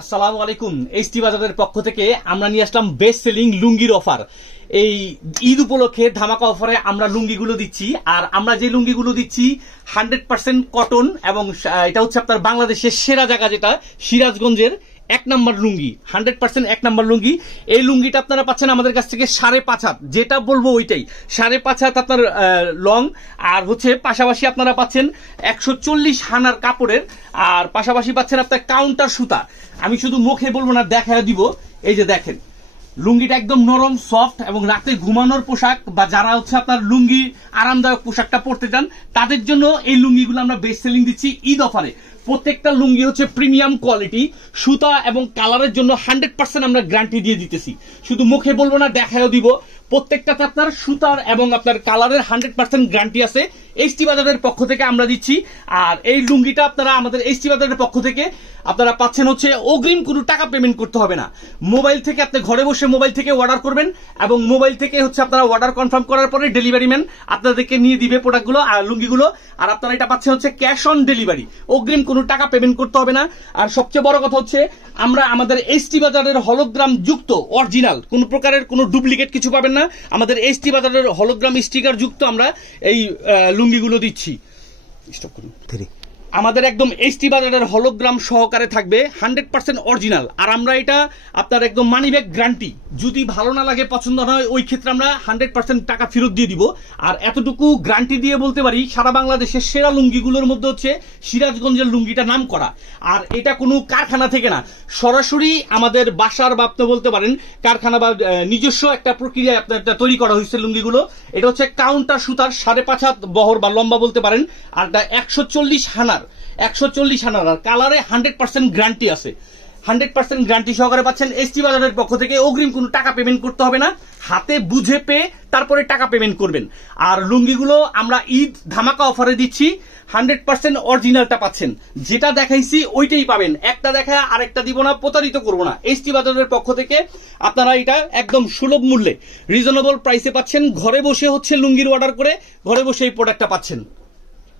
আসসালামু আলাইকুম। এইচটি বাজারের পক্ষ থেকে আমরা নিয়ে আসলাম বেস্ট সেলিং লুঙ্গির অফার। এই ঈদ উপলক্ষে ধামাকা অফারে আমরা লুঙ্গিগুলো দিচ্ছি। আর আমরা যে লুঙ্গিগুলো দিচ্ছি 100% কটন, এবং এটা হচ্ছে আপনার বাংলাদেশের সেরা জায়গা, যেটা সিরাজগঞ্জের 1 নম্বর লুঙ্গি, 100% 1 নম্বর লুঙ্গি। এই লুঙ্গিটা আপনারা পাচ্ছেন আমাদের কাছ থেকে 5.5 হাত, যেটা বলবো ওইটাই 5.5 হাত আপনার লং। আর হচ্ছে পাশাপাশি আপনারা পাচ্ছেন 140 হানার কাপড়ের, আর পাশাপাশি পাচ্ছেন আপনার কাউন্টার সুতা। আমি শুধু মুখে বলবো না, দেখায় দিব। এই যে দেখেন, লুঙ্গিটা একদম নরম সফট, এবং রাতে ঘুমানোর পোশাক বা যারা হচ্ছে আপনার লুঙ্গি আরামদায়ক পোশাকটা পরতে চান তাদের জন্য এই লুঙ্গিগুলো আমরা বেস্ট সেলিং দিচ্ছি ঈদ অফারে। প্রত্যেকটা লুঙ্গি হচ্ছে প্রিমিয়াম কোয়ালিটি, সুতা এবং কালারের জন্য 100% আমরা গ্যারান্টি দিয়ে দিতেছি। শুধু মুখে বলবো না, দেখায়ও দিব। প্রত্যেকটাতে আপনার সুতার এবং আপনার কালারের 100% গ্যারান্টি আছে। এইচটি বাজারের পক্ষ থেকে আমরা দিচ্ছি। আর এই লুঙ্গিটা আপনারা আমাদের এইচটি বাজারের পক্ষ থেকে আপনারা পাচ্ছেন হচ্ছে অগ্রিম কোনো টাকা পেমেন্ট করতে হবে না। মোবাইল থেকে আপনি ঘরে বসে মোবাইল থেকে অর্ডার করবেন, এবং মোবাইল থেকে হচ্ছে আপনারা অর্ডার কনফার্ম করার পরে ডেলিভারি ম্যান আপনাদেরকে নিয়ে দিবে প্রোডাক্টগুলো আর লুঙ্গিগুলো। আর আপনারা এটা পাচ্ছেন হচ্ছে ক্যাশ অন ডেলিভারি, অগ্রিম কোনো টাকা পেমেন্ট করতে হবে না। আর সবচেয়ে বড় কথা হচ্ছে আমরা আমাদের এইচটি বাজারের হলোগ্রাম যুক্ত অরিজিনাল, কোন প্রকারের কোনো ডুপ্লিকেট কিছু পাবেন না। আমাদের এইচটি বাজারের হলোগ্রাম স্টিকার যুক্ত আমরা এই লুঙ্গিগুলো দিচ্ছি। স্টপ করুন। আমাদের একদম এইচটি বাজারের হলোগ্রাম সহকারে থাকবে, 100% অরিজিনাল। আর আমরা এটা আপনার একদম মানি ব্যাক গ্যারান্টি, যদি ভালো না লাগে পছন্দ নয় ওই ক্ষেত্রে আমরা 100% টাকা ফেরত দিয়ে দিব। আর এতটুকু গ্যারান্টি দিয়ে বলতে পারি, সারা বাংলাদেশের সেরা লুঙ্গিগুলোর মধ্যে হচ্ছে সিরাজগঞ্জের লুঙ্গিটা নাম করা। আর এটা কোনো কারখানা থেকে না, সরাসরি আমাদের বাসার বা আপনি বলতে পারেন কারখানা বা নিজস্ব একটা প্রক্রিয়ায় আপনার তৈরি করা হয়েছে লুঙ্গিগুলো। এটা হচ্ছে কাউন্টার সুতার 5.5 হাত বহর বা লম্বা বলতে পারেন। আর এটা 140 হানার, 140 হানার। আর কালারে 100% গ্যারান্টি আছে, 100% গ্যারান্টি সহকারে পাচ্ছেন এইচটি বাজারের পক্ষ থেকে। অগ্রিম কোনো টাকা পেমেন্ট করতে হবে না, হাতে বুঝে পেয়ে তারপরে টাকা পেমেন্ট করবেন। আর লুঙ্গিগুলো আমরা ঈদ ধামাকা অফারে দিচ্ছি, 100% অরিজিনালটা পাচ্ছেন। যেটা দেখাইছি ওইটাই পাবেন, একটা দেখা আরেকটা দিব না, প্রতারিত করবো না। এইচটি বাজারের পক্ষ থেকে আপনারা এটা একদম সুলভ মূল্যে রিজনেবল প্রাইসে পাচ্ছেন। ঘরে বসে হচ্ছে লুঙ্গির অর্ডার করে ঘরে বসে এই প্রোডাক্টটা পাচ্ছেন।